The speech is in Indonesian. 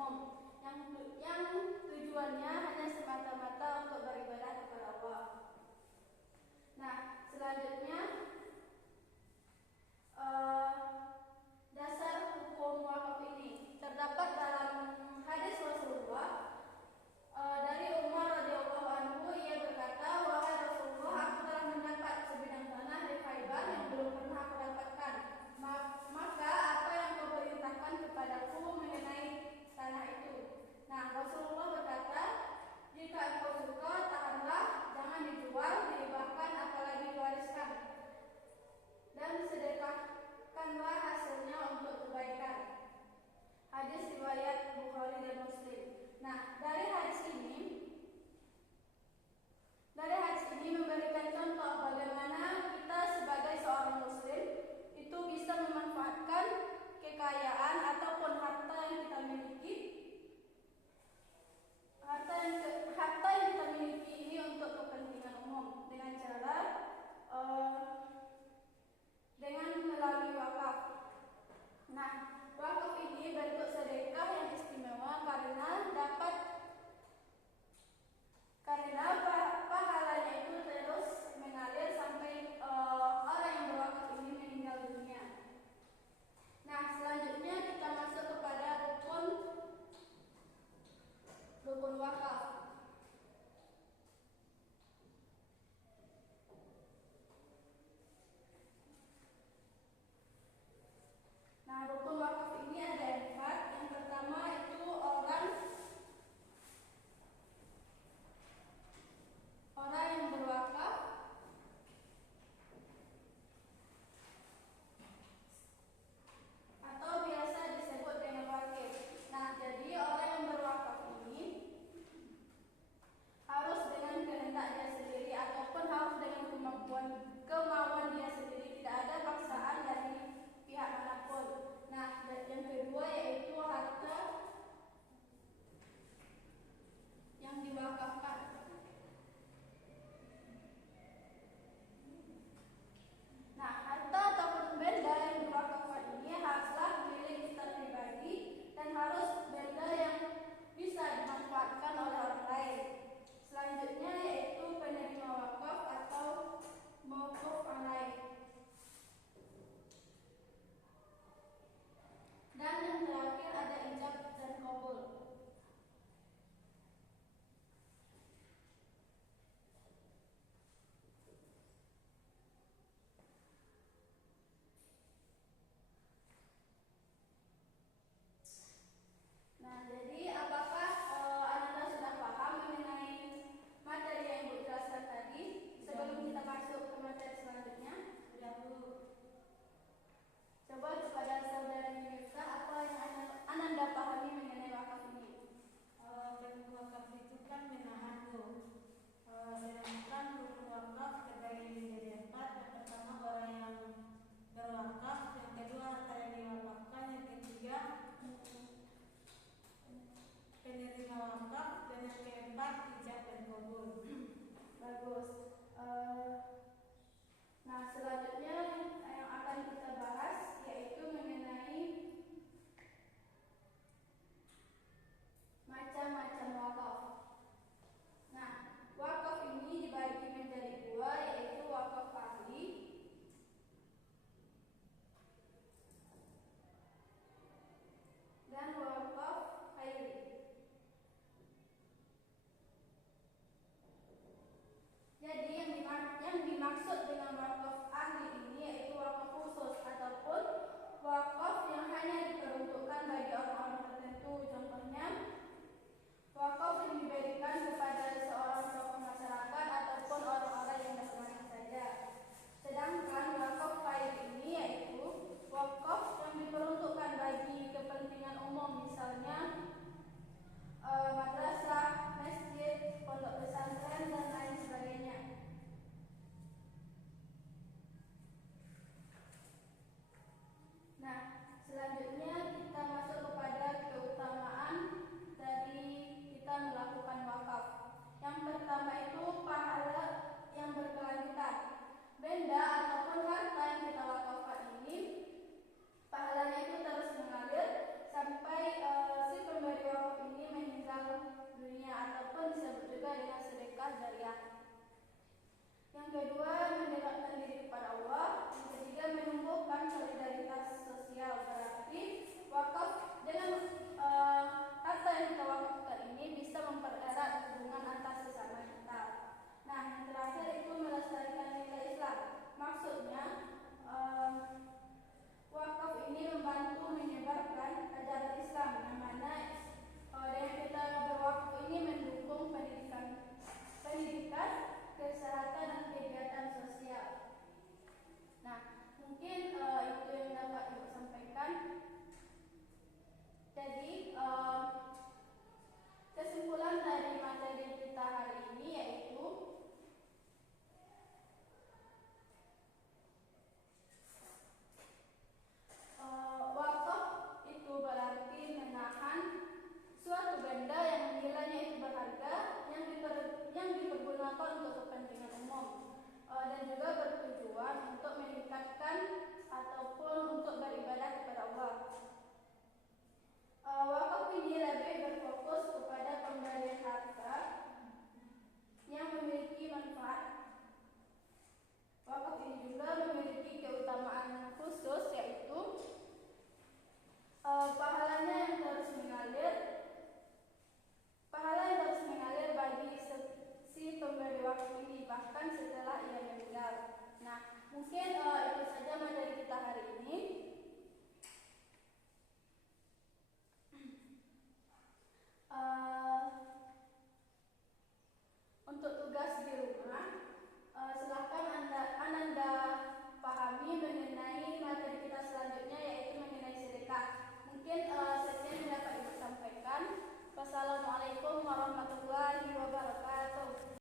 umum yang tujuannya hanya semata-mata untuk beribadah kepada Allah. Nah, selanjutnya dasar hukum wakaf ini terdapat dalam hadis Rasulullah dari Umar radhiyallahu anhu. Ia berkata, "Wahai Rasulullah, aku telah mendapat sebidang tanah di Khaybar yang belum pernah aku dapatkan. Maka apa yang kau perintahkan kepadaku mengenai tanah itu?" Nah, Rasulullah berkata, "Jika engkau suka, tahanlah, jangan dijual, dihibahkan, apalagi diwariskan, dan sedekahkanlah hasilnya untuk kebaikan." Hadis riwayat Bukhari dan Muslim. Nah, dari hadis ini memberikan contoh bagaimana kita sebagai seorang muslim itu bisa memanfaatkan kekayaan ataupun harta yang kita miliki. Harta yang kita miliki ini untuk kepentingan umum dengan cara dengan melalui wakaf. Nah, wakaf ini bentuk sedekah yang istimewa karena pahalanya itu terus mengalir sampai orang yang berwakaf ini meninggal dunia. Nah, selanjutnya kita masuk kepada rukun wakaf. Nah, rukun wakaf ini ada 4. Yang pertama itu orang yang berwakaf atau biasa disebut dengan wakil. Nah, jadi orang yang berwakaf ini harus dengan kehendak dia sendiri ataupun harus dengan kemauan dia sendiri, tidak ada paksaan dari pihak manapun. Nah, yang kedua yaitu harta yang diwakafkan. Nah, harta ataupun benda yang diwakafkan ini haruslah milik kita pribadi dan harus benda yang bisa dimanfaatkan oleh orang lain. Selanjutnya yaitu penerima wakaf atau mauquf alaih. Dan yang terakhir ada ijab dan qabul. Nah, jadi apakah Anda sudah paham mengenai materi yang Ibu jelaskan tadi? Sebelum kita masuk ke materi selanjutnya, sudah Bu. Coba kepada saudara Mirsa, apa yang Anda pahami mengenai wakaf ini? Rukun wakaf itu kan menahan Bu. Sedangkan rukun wakaf terbagi menjadi 4. Yang pertama orang yang berwakaf, yang kedua harta yang diwakafkan, yang ketiga penerima wakaf, dan yang keempat ijab dan qabul. Bagus. Nah, selanjutnya yang akan kita bahas yaitu mengenai macam-macam wakaf. Nah, wakaf ini dibagi menjadi 2, yaitu wakaf ahli dan wakaf khairi. Jadi yang dimaksud dengan wakaf ahli ini yaitu wakaf khusus suatu benda yang nilainya itu berharga yang dipergunakan untuk kepentingan umum dan juga bertujuan untuk meningkatkan ataupun untuk beribadah kepada Allah.